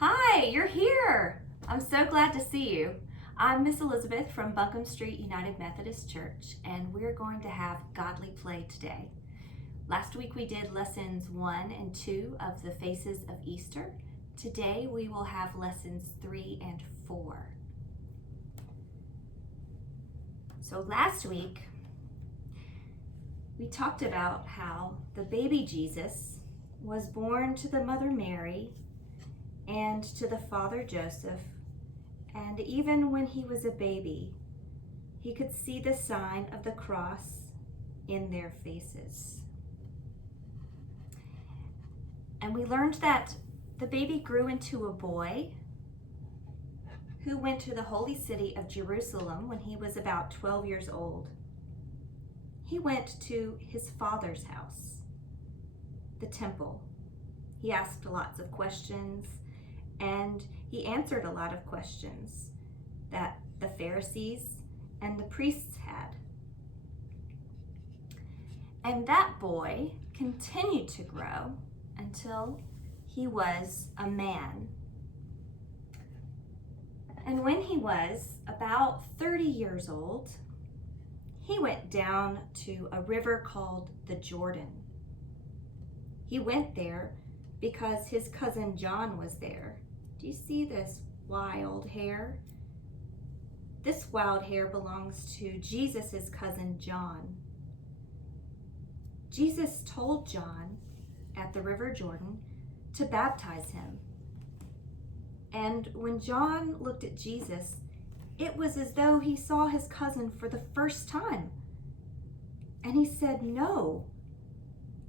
Hi, you're here. I'm so glad to see you. I'm Miss Elizabeth from Buncombe Street United Methodist Church, and we're going to have godly play today. Last week we did lessons 1 and 2 of the Faces of Easter. Today we will have lessons 3 and 4. So last week we talked about how the baby Jesus was born to the mother Mary and to the father Joseph, and even when he was a baby, he could see the sign of the cross in their faces. And we learned that the baby grew into a boy who went to the holy city of Jerusalem when he was about 12 years old. He went to his father's house, the temple. He asked lots of questions, and he answered a lot of questions that the Pharisees and the priests had. And that boy continued to grow until he was a man. And when he was about 30 years old, he went down to a river called the Jordan. He went there because his cousin John was there. Do you see this wild hair? This wild hair belongs to Jesus' cousin John. Jesus told John at the River Jordan to baptize him. And when John looked at Jesus, it was as though he saw his cousin for the first time. And he said, "No,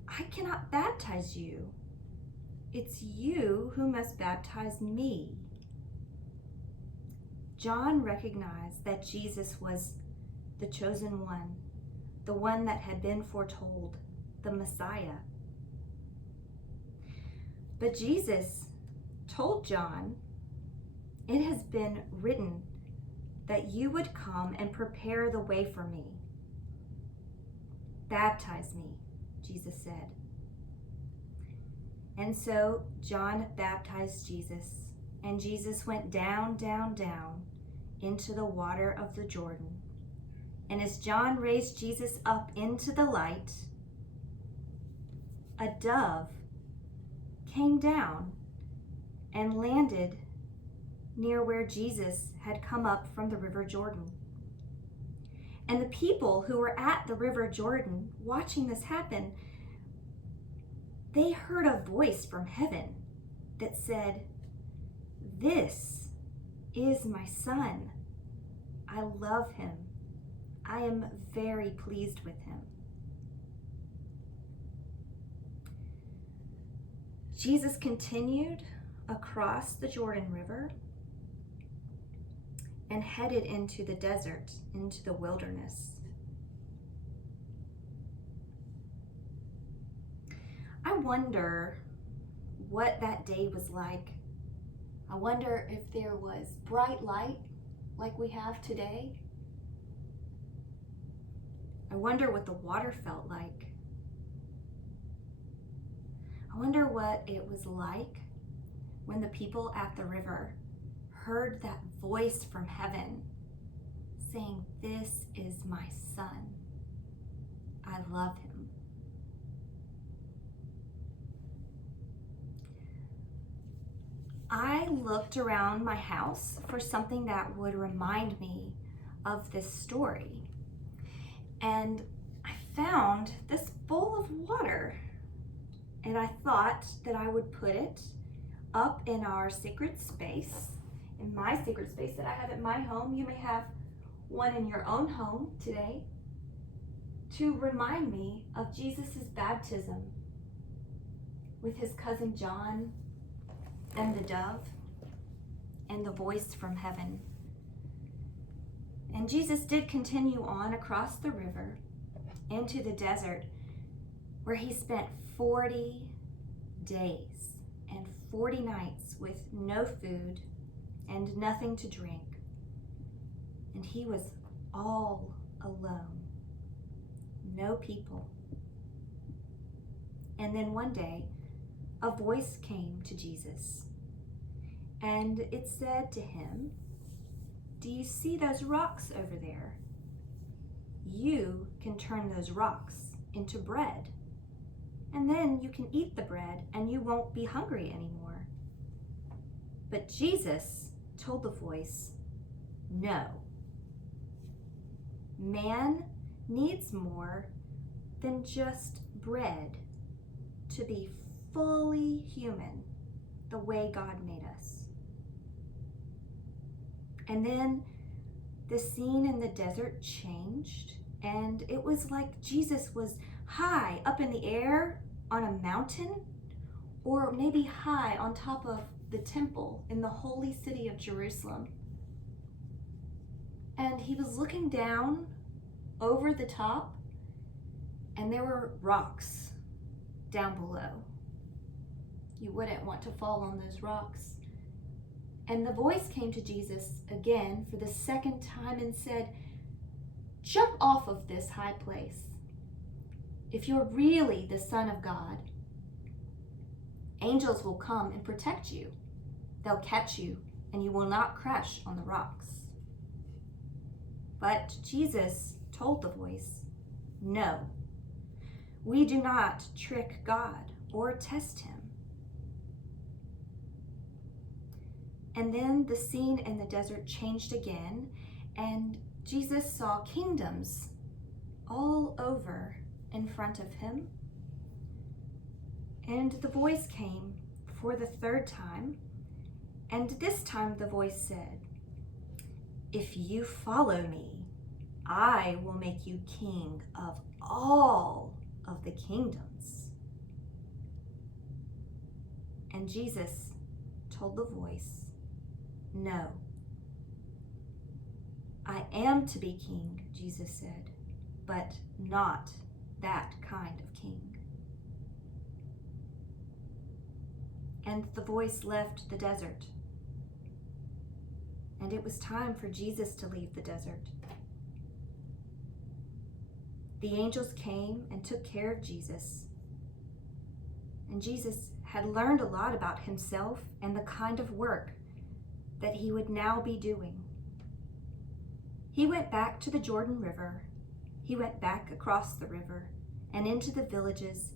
I cannot baptize you. It's you who must baptize me." John recognized that Jesus was the chosen one, the one that had been foretold, the Messiah. But Jesus told John, "It has been written that you would come and prepare the way for me." "Baptize me," Jesus said. And so John baptized Jesus, and Jesus went down, down, down into the water of the Jordan. And as John raised Jesus up into the light, a dove came down and landed near where Jesus had come up from the River Jordan. And the people who were at the River Jordan watching this happen, they heard a voice from heaven that said, "This is my son. I love him. I am very pleased with him." Jesus continued across the Jordan River and headed into the desert, into the wilderness. I wonder what that day was like. I wonder if there was bright light like we have today. I wonder what the water felt like. I wonder what it was like when the people at the river heard that voice from heaven saying, "This is my son. I love him." I looked around my house for something that would remind me of this story. And I found this bowl of water. And I thought that I would put it up in our sacred space, in my sacred space that I have at my home. You may have one in your own home today, to remind me of Jesus' baptism with his cousin John and the dove and the voice from heaven. And Jesus did continue on across the river into the desert, where he spent 40 days and 40 nights with no food and nothing to drink. And he was all alone, no people. And then one day, a voice came to Jesus, And it said to him, "Do you see those rocks over there? You can turn those rocks into bread. And then you can eat the bread and you won't be hungry anymore." But Jesus told the voice, "No. Man needs more than just bread to be fully human the way God made us." And then the scene in the desert changed, and it was like Jesus was high up in the air on a mountain, or maybe high on top of the temple in the holy city of Jerusalem. And he was looking down over the top, and there were rocks down below. You wouldn't want to fall on those rocks. And the voice came to Jesus again for the second time and said, "Jump off of this high place. If you're really the Son of God, angels will come and protect you. They'll catch you, and you will not crash on the rocks." But Jesus told the voice, "No, we do not trick God or test him." And then the scene in the desert changed again, and Jesus saw kingdoms all over in front of him. And the voice came for the third time, and this time the voice said, "If you follow me, I will make you king of all of the kingdoms." And Jesus told the voice, "No. I am to be king," Jesus said, "but not that kind of king." And the voice left the desert. And it was time for Jesus to leave the desert. The angels came and took care of Jesus. And Jesus had learned a lot about himself and the kind of work that he would now be doing. He went back to the Jordan River. He went back across the river and into the villages,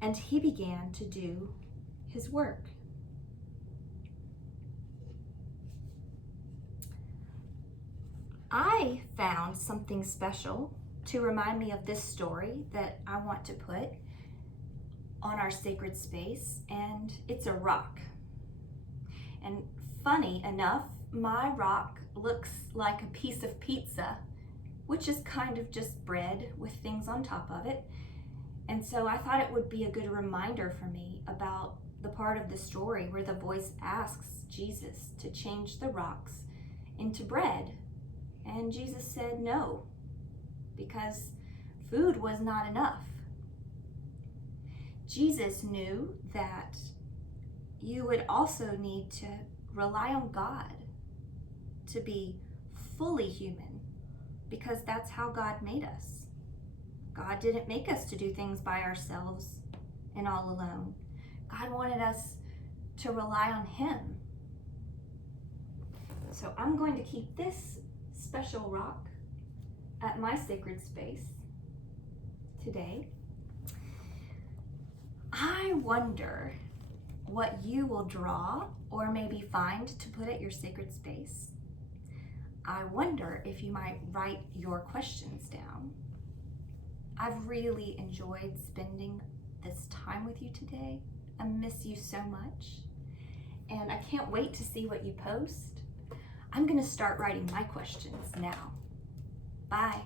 and he began to do his work. I found something special to remind me of this story that I want to put on our sacred space, and it's a rock. And funny enough, my rock looks like a piece of pizza, which is kind of just bread with things on top of it. And so I thought it would be a good reminder for me about the part of the story where the voice asks Jesus to change the rocks into bread. And Jesus said no, because food was not enough. Jesus knew that you would also need to rely on God to be fully human, because that's how God made us. God didn't make us to do things by ourselves and all alone. God wanted us to rely on him. So I'm going to keep this special rock at my sacred space today. I wonder what you will draw or maybe find to put at your sacred space. I wonder if you might write your questions down. I've really enjoyed spending this time with you today. I miss you so much, and I can't wait to see what you post. I'm going to start writing my questions now. Bye.